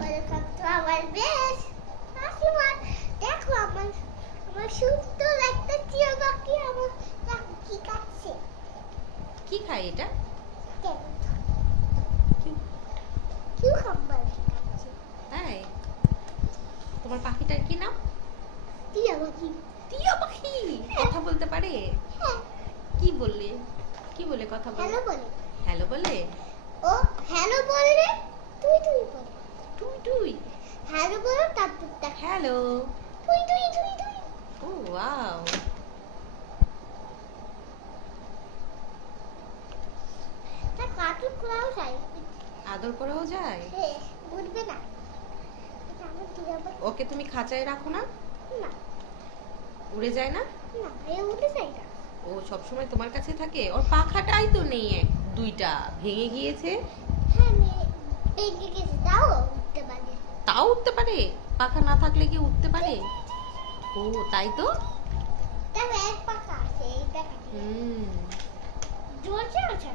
Welcome to our base. আসিমান দেখো আমার আমার সুন্দর একটা টিয়া পাখি আমার দেখো কি খাচ্ছে। কি খায় এটা? কিউকাম্বার খাচ্ছে। তাই? তোমার পাখিটার কি নাম? টিয়া পাখি। টিয়া পাখি কথা বলতে পারে? হ্যাঁ। কি বললে? কি বলে কথা বলে? হ্যালো বলে। হ্যালো বলে? ও হ্যালো বললে তুই তুই বলে। টুই টুই। হ্যালো বলো তারপর দেখ হ্যালো। তুই তুই তুই তুই। ও ওয়াও। তা কার্টুন করাও যায়। আদর করাও যায়? হ্যাঁ, বুঝবে না। এটা আমার টিয়া পাখি। ওকে তুমি খাঁচায় রাখো না? না উড়ে যায় না? না এ উঠে যায় না। ও সব সময় তোমার কাছে থাকে? ওর পাখাটাই তো নেই, দুইটা ভেঙে গিয়েছে। হ্যাঁ ভেঙে গেছে তাও উঠতে পারে। তাও উঠতে পারে? পাখা না থাকলে কি উঠতে পারে? ও তাই তো। তবে এক পাখা আছে এইটা হুম। জোরছে আছে